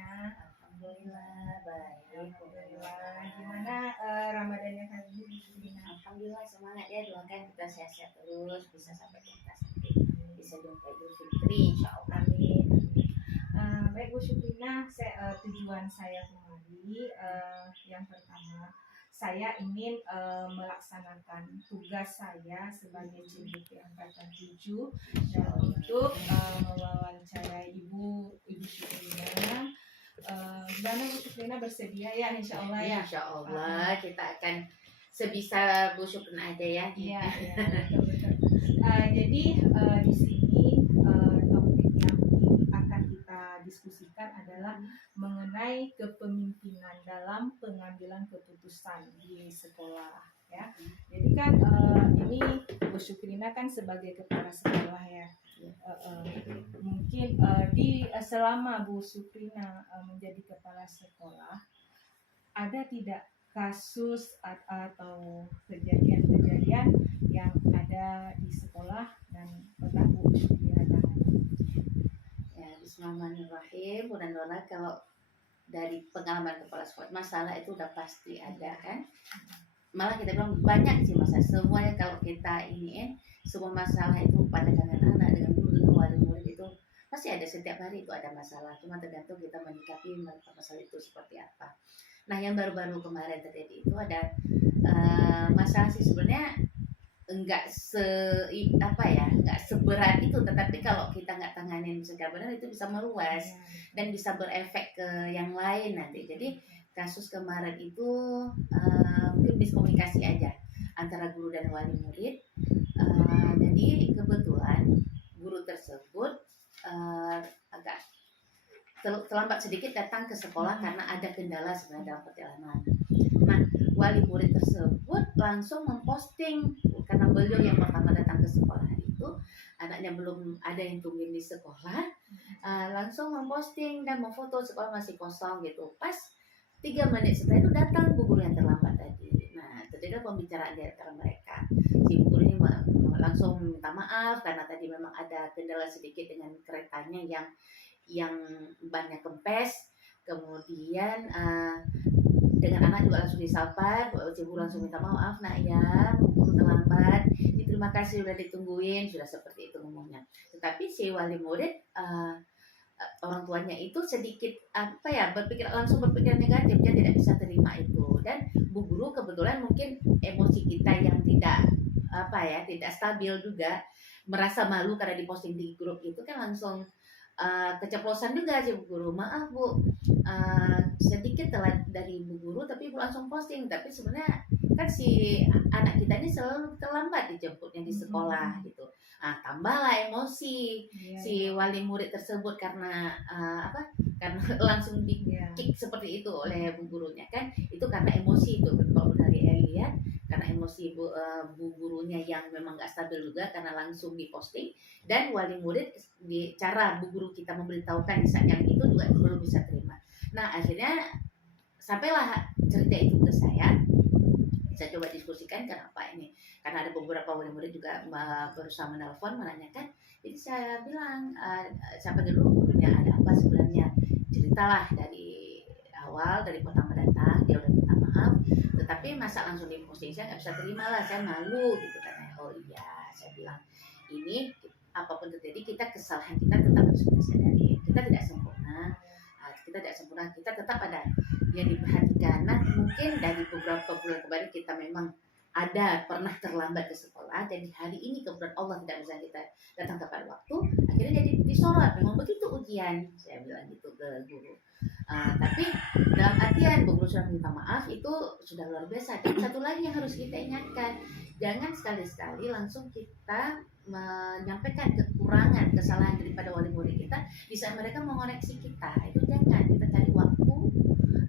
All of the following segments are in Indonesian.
Rina? Alhamdulillah baik. Alhamdulillah. Gimana Ramadannya kali ini, Rina? Alhamdulillah semangat ya, doakan kita sehat-sehat terus, bisa sampai tuntas nanti, bisa jumpa Idul Fitri insyaallah. Amin. Baik Bu Syukrina, tujuan saya kemari yang pertama saya ingin melaksanakan tugas saya sebagai Cibuti Angkatan 7 dan untuk mewawancarai Ibu Syukrina. Gimana Bu Syukrina, bersedia ya insya Allah ya? Insya Allah kita akan sebisa Bu Syukrina aja ya. Iya, betul. Jadi di sini topik yang akan kita diskusikan adalah mengenai kepemimpinan dalam pengambilan keputusan di sekolah ya. Jadi kan ini Bu Syukrina kan sebagai kepala sekolah ya. Mungkin selama Bu Syukrina menjadi kepala sekolah, ada tidak kasus atau kejadian-kejadian yang ada di sekolah dan pernah Bu Syukrina tangani? Ya, bismillahirrahmanirrahim. Mudah-mudahan kalau dari pengalaman kepala sekolah masalah itu udah pasti ada kan. Malah kita bilang banyak sih masalah. Semuanya kalau kita iniin semua masalah itu pada anak-anak dengan guru dengan wali murid itu pasti ada, setiap hari itu ada masalah. Cuma tergantung kita menyikapi masalah itu seperti apa. Nah, yang baru-baru kemarin terjadi itu ada masalah sih sebenarnya enggak seberat itu, tetapi kalau kita nggak tanganin secara benar itu bisa meluas dan bisa berefek ke yang lain nanti. Jadi kasus kemarin itu mungkin miskomunikasi aja antara guru dan wali murid. Jadi kebetulan guru tersebut agak terlambat sedikit datang ke sekolah karena ada kendala sebenarnya dalam perjalanan. Nah, wali murid tersebut langsung memposting karena beliau yang pertama datang ke sekolah itu, anaknya belum ada yang tungguin di sekolah, langsung memposting dan memfoto sekolah masih kosong gitu. Pas 3 menit setelah itu datang bu guru yang terlambat tadi. Nah, terjadi pembicaraan di antara mereka. Si guru ini langsung minta maaf karena tadi memang ada kendala sedikit dengan keretanya yang bannya kempes. Kemudian dengan anak juga langsung disapa, ibu langsung minta maaf nak ya, guru terlambat, ini terima kasih sudah ditungguin, sudah seperti itu ngomongnya. Tetapi si wali murid orang tuanya itu sedikit langsung berpikir negatif, dia tidak bisa terima itu. Dan bu guru kebetulan mungkin emosi kita yang tidak stabil juga, merasa malu karena diposting di grup itu kan langsung keceplosan juga sih bu guru, maaf bu, sedikit telat dari bu guru tapi ibu langsung posting. Tapi sebenarnya kan si anak kita ini selalu terlambat dijemputnya di sekolah gitu. Tambahlah emosi si wali murid tersebut karena karena langsung di kick seperti itu oleh bu gurunya kan, itu karena emosi itu kalau dari lihat, karena emosi bu gurunya yang memang gak stabil juga karena langsung diposting, dan wali murid di cara bu guru kita memberitahukan di saat yang itu juga belum bisa terima. Nah, akhirnya sampailah cerita itu ke saya coba diskusikan kenapa ini, karena ada beberapa wali murid juga berusaha menelpon menanyakan. Jadi saya bilang sampai dulu gurunya ada apa sebenarnya, ceritalah dari awal, dari pertama datang dia udah minta maaf, tetapi masa langsung diposting saya nggak bisa terima lah, saya malu gitu katanya. Oh iya, saya bilang ini apapun terjadi kesalahan kita tetap harus kita sadari, kita tidak sempurna, kita tetap ada yang diperhatikan. Nah, mungkin dari beberapa bulan kemarin kita memang ada pernah terlambat ke sekolah, jadi hari ini kebetulan Allah tidak bisa kita datang tepat waktu, akhirnya jadi disorot. Memang begitu ujian, saya bilang gitu ke guru. Tapi dalam artian bu guru sudah minta maaf itu sudah luar biasa. Dan satu lagi yang harus kita ingatkan, jangan sekali-sekali langsung kita menyampaikan kekurangan, kesalahan daripada wali murid kita di saat mereka mengoreksi kita. Itu jangan, kita cari waktu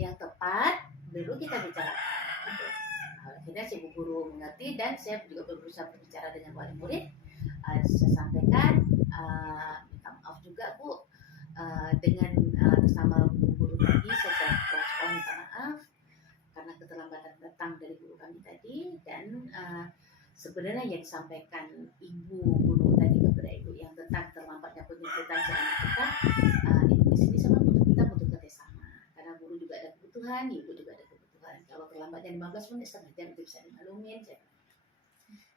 yang tepat baru kita bicarakan gitu. Akhirnya si bu guru mengerti dan saya juga berusaha berbicara dengan wali murid. Saya sampaikan minta maaf juga bu, dengan atas nama bu guru tadi saya sekolah minta maaf karena keterlambatan datang dari guru kami tadi. Dan sebenarnya yang disampaikan ibu guru tadi kepada ibu yang tentang terlambatnya penjemputan si anak kita, di sini sama kita butuh kerjasama. kebutuhan, ibu juga ada kebutuhan. Kalau terlambatnya 15 menit, setengah jam itu bisa dimaklumin.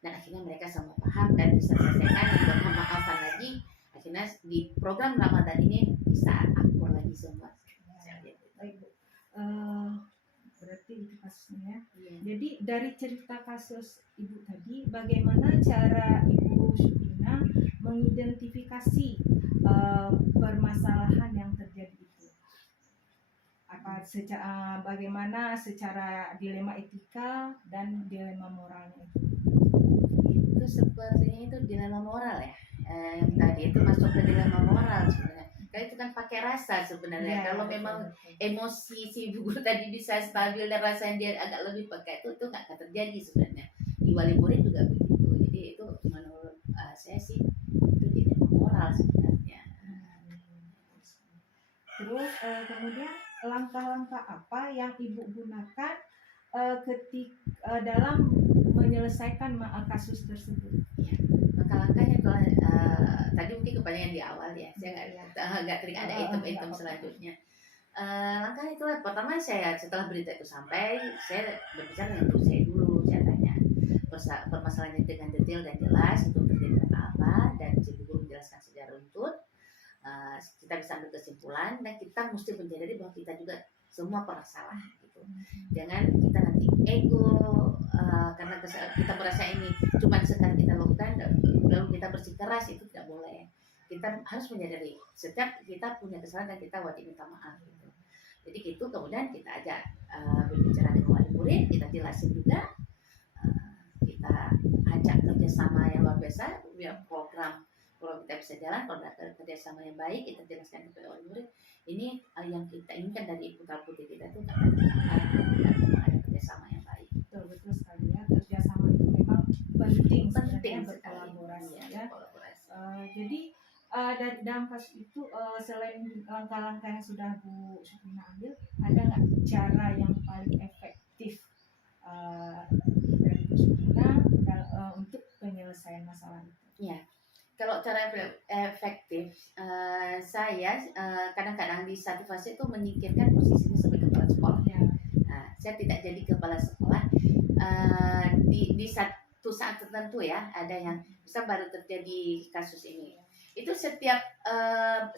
Dan akhirnya mereka semua paham dan bisa selesaikan dan memaafkan lagi. Akhirnya di program Ramadan ini bisa akur lagi semua. Baik, Bu. Berarti itu kasusnya. Iya. Jadi dari cerita kasus Ibu tadi, bagaimana cara Ibu Syukrina mengidentifikasi permasalahan yang terjadi itu? Bagaimana secara dilema etika dan dilema moralnya itu? Itu sepertinya itu dilema moral ya. Yang tadi itu masuk ke dilema moral sebenarnya. Karena itu kan pakai rasa sebenarnya. Ya, Kalau betul, memang betul. emosi si ibu guru tadi bisa stabil dan rasanya dia agak lebih pakai itu nggak akan terjadi sebenarnya. Di wali murid juga begitu. Jadi itu menurut saya sih itu dilema moral sebenarnya. Terus kemudian langkah-langkah apa yang Ibu gunakan dalam menyelesaikan kasus tersebut? Langkah-langkahnya kalau tadi mungkin kepanjangan di awal ya, saya nggak teringat ada item-item selanjutnya. Langkah itu pertama saya setelah berita itu sampai, saya berbicara dengan guru saya dulu, saya tanya permasalahannya dengan detail dan jelas itu terjadi apa, dan si guru menjelaskan secara runtut. Kita bisa ambil kesimpulan dan kita mesti menyadari bahwa kita juga semua pernah salah gitu. Jangan kita nanti ego karena kita merasa ini cuma sekali kita lakukan lalu kita bersikeras, itu tidak boleh. Kita harus menyadari setiap kita punya kesalahan dan kita wajib minta maaf gitu. Jadi gitu, kemudian kita ajak berbicara dengan wali murid, kita jelasin juga, kita ajak kerjasama yang luar biasa biar program kita bisa jalan. Kalau ada kerjasama yang baik, kita jelaskan kepada wali murid, ini yang kita inginkan dari putra putri kita itu karena kita ada kerjasama yang baik. Betul sekali ya, kerjasama itu memang penting sebenarnya, berkolaborasi ya. Jadi dari dalam kasus itu selain langkah-langkah yang sudah Bu Syukrina ambil, ada nggak cara yang paling efektif dari Bu Syukrina untuk penyelesaian masalah itu? Ya, kalau cara efektif, saya kadang-kadang di satu fase itu menyingkirkan posisinya sebagai kepala sekolah. Ya. Saya tidak jadi kepala sekolah di satu saat tertentu ya, ada yang bisa baru terjadi kasus ini. Itu setiap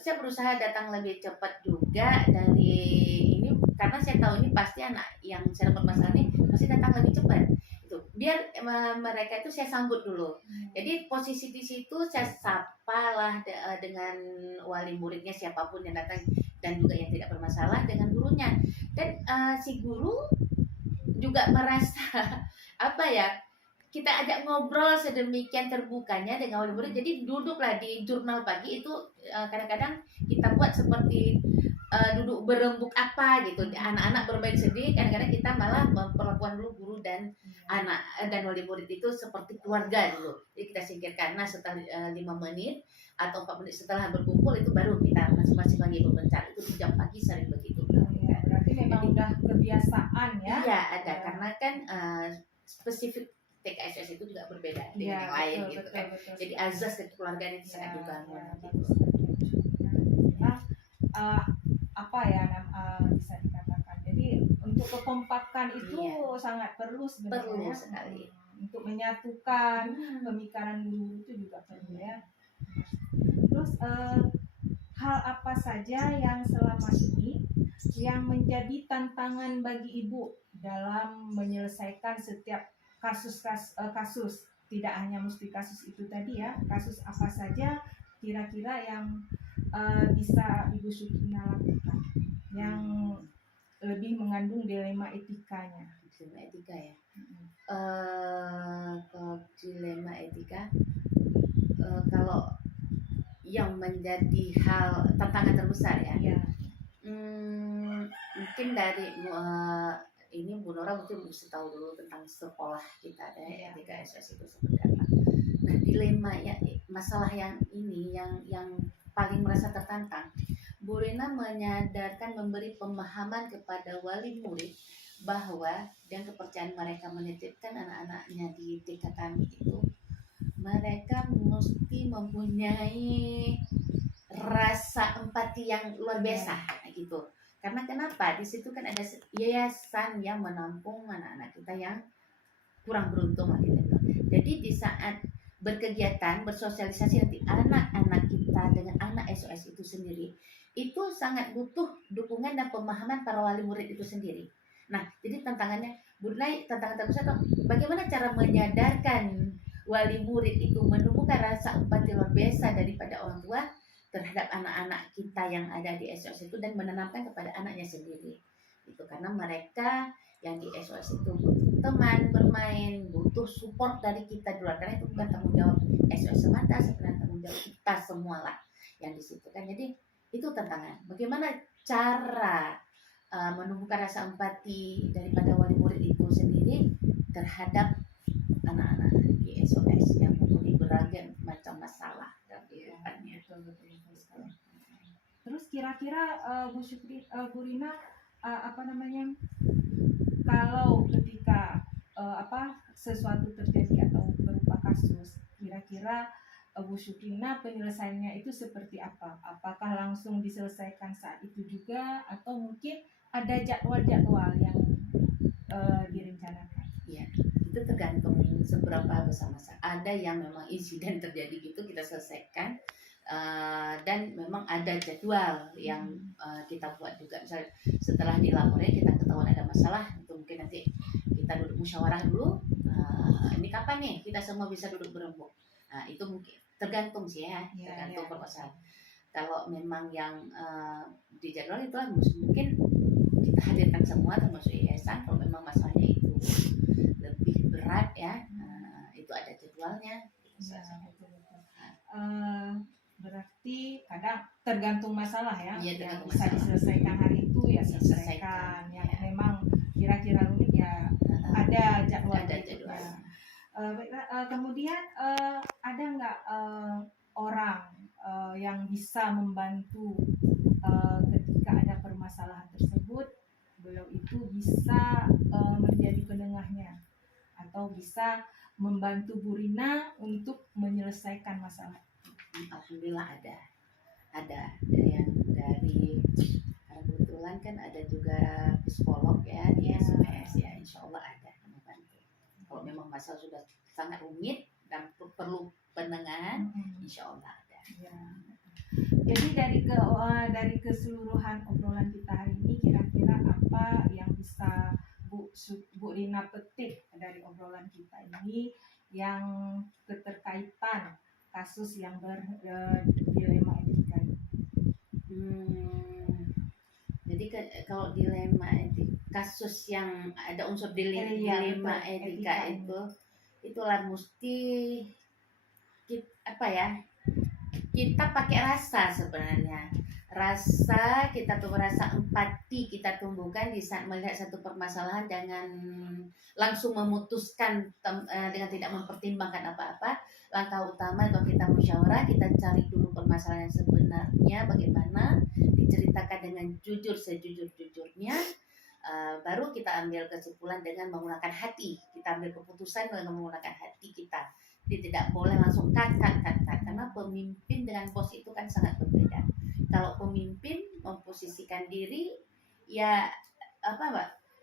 saya berusaha datang lebih cepat juga dari ini, karena saya tahu ini pasti anak yang saya dapat masalah ini pasti datang lebih cepat. Itu biar mereka itu saya sambut dulu. Jadi posisi di situ saya sapalah dengan wali muridnya, siapapun yang datang dan juga yang tidak bermasalah dengan gurunya. Dan si guru juga merasa apa ya, kita ajak ngobrol sedemikian terbukanya dengan wali murid. Jadi duduklah di jurnal pagi itu kadang-kadang kita buat seperti duduk berembuk apa gitu. Anak-anak bermain sendiri, kadang-kadang kita malah memperlakukan dulu guru dan anak dan wali murid itu seperti keluarga dulu. Jadi kita singkirkan. Nah setelah 5 menit atau 4 menit setelah berkumpul itu baru kita masing-masing lagi berbicara. Itu di jam pagi sering begitu. Ya, berarti memang udah kebiasaan ya? Iya ada, karena kan spesifik TKSS itu juga berbeda dengan yang lain gitu kan. Betul. Jadi azas kekeluargaan itu sangat dibangun. Apa ya bisa dikatakan. Jadi untuk kekompakan itu sangat perlu sebenarnya. Perlu sekali. Untuk menyatukan pemikiran guru itu juga perlu ya. Terus hal apa saja yang selama ini yang menjadi tantangan bagi Ibu dalam menyelesaikan setiap kasus, tidak hanya mesti kasus itu tadi ya, kasus apa saja kira-kira yang bisa Ibu Syukrina lakukan yang lebih mengandung dilema etikanya? Dilema etika ya. Dilema etika, kalau yang menjadi hal tantangan terbesar ya. Mungkin dari ini Bu Nora mungkin mesti tahu dulu tentang sekolah kita ya, TKSS itu seperti apa. Nah dilema ya, masalah yang ini yang paling merasa tertantang. Bu Rina menyadarkan, memberi pemahaman kepada wali murid bahwa dan kepercayaan mereka menitipkan anak-anaknya di TK kami itu, mereka mesti mempunyai rasa empati yang luar biasa gitu. Karena kenapa? Di situ kan ada yayasan yang menampung anak-anak kita yang kurang beruntung lah kita bilang. Jadi di saat berkegiatan, bersosialisasi nanti anak-anak kita dengan anak SOS itu sendiri, itu sangat butuh dukungan dan pemahaman para wali murid itu sendiri. Nah, jadi tantangannya, Bunai, tantangan terbesar itu bagaimana cara menyadarkan wali murid itu menumbuhkan rasa empati luar biasa daripada orang tua terhadap anak-anak kita yang ada di SOS itu dan menanamkan kepada anaknya sendiri. Itu karena mereka yang di SOS itu butuh teman bermain, butuh support dari kita di luar, karena itu bukan tanggung jawab SOS semata, sebenarnya tanggung jawab kita semua lah yang di situ kan. Jadi itu tantangan. Bagaimana cara menumbuhkan rasa empati daripada wali murid itu sendiri terhadap anak-anak di SOS yang mempunyai beragam macam masalah dalam kehidupannya. Terus kira-kira Bu Syukri, Bu Rina, apa namanya, kalau ketika sesuatu terjadi atau berupa kasus, kira-kira Bu Syukrina penyelesaiannya itu seperti apa? Apakah langsung diselesaikan saat itu juga atau mungkin ada jadwal-jadwal yang direncanakan? Ya, itu tergantung seberapa besar masalah. Ada yang memang insiden terjadi gitu kita selesaikan, dan memang ada jadwal yang kita buat juga. Misalnya setelah dilapornya kita ketahuan ada masalah, itu mungkin nanti kita duduk musyawarah dulu. Ini kapan nih kita semua bisa duduk berembuk? Nah, itu mungkin tergantung sih ya, tergantung permasalahan. Kalau memang yang di jadwal itu mungkin kita hadirkan semua termasuk yayasan. Kalau memang masalahnya itu lebih berat ya, itu ada jadwalnya. Ya, betul-betul. Berarti kadang tergantung masalah ya, yang bisa diselesaikan hari itu ya selesaikan. Yang memang kira-kira rumit ya ada jadwal. Baiklah, kemudian ada nggak orang yang bisa membantu ketika ada permasalahan tersebut, beliau itu bisa menjadi penengahnya atau bisa membantu Bu Rina untuk menyelesaikan masalah? Alhamdulillah ada yang dari, karena kebetulan kan ada juga psikolog ya di SOS ya, insya Allah ada yang membantu. Kalau memang masalah sudah sangat rumit dan perlu penengahan, insya Allah ada. Ya. Jadi dari keseluruhan obrolan kita hari ini, kira-kira apa yang bisa Bu Rina petik dari obrolan kita ini yang keterkaitan kasus yang berdilema etika? Jadi kalau dilema etika, kasus yang ada unsur dilema etika itulah mesti kita pakai rasa sebenarnya. Rasa kita tuh merasa empati kita tumbuhkan di saat melihat satu permasalahan, jangan langsung memutuskan dengan tidak mempertimbangkan apa-apa. Langkah utama kalau kita musyawarah, kita cari dulu permasalahan yang sebenarnya bagaimana, diceritakan dengan jujur sejujur-jujurnya, baru kita ambil kesimpulan dengan menggunakan hati. Kita ambil keputusan dengan menggunakan hati kita. Dia tidak boleh langsung cut, karena pemimpin dengan bos itu kan sangat berbeda. Kalau pemimpin memposisikan diri ya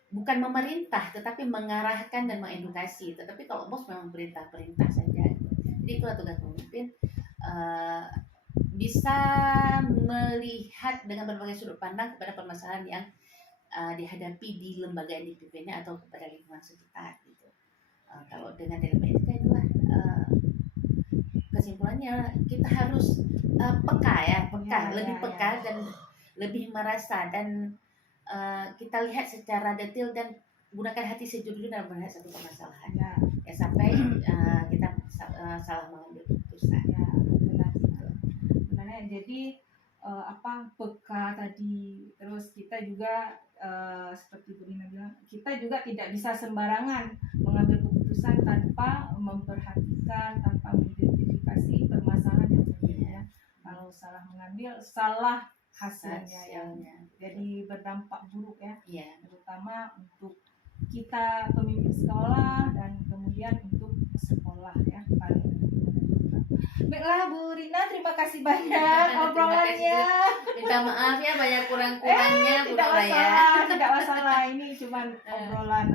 bukan memerintah tetapi mengarahkan dan mengedukasi. Tetapi kalau bos memang perintah saja. Jadi itulah tugas pemimpin, bisa melihat dengan berbagai sudut pandang kepada permasalahan yang dihadapi di lembaga yang dipimpinnya atau kepada lingkungan sekitar gitu. Kalau dengan dilema etika itulah kesimpulannya kita harus peka, lebih peka dan lebih merasa, dan kita lihat secara detail dan gunakan hati sejujurnya dalam melihat satu permasalahan ya sampai kita salah mengambil keputusan. Benar. Jadi peka tadi, terus kita juga seperti Bu Rina bilang, kita juga tidak bisa sembarangan mengambil keputusan tanpa memperhatikan, tanpa mengidentifikasi permasalahan yang terjadi. Kalau salah mengambil, salah hasilnya yang jadi berdampak buruk ya, terutama untuk kita pemimpin sekolah dan kemudian untuk sekolah ya, paling menentukan. Baiklah Bu Rina, terima kasih banyak obrolannya. Minta maaf ya banyak kurang-kurangnya Bu Tidak Nora ya. masalah, tidak masalah. Ini cuma obrolan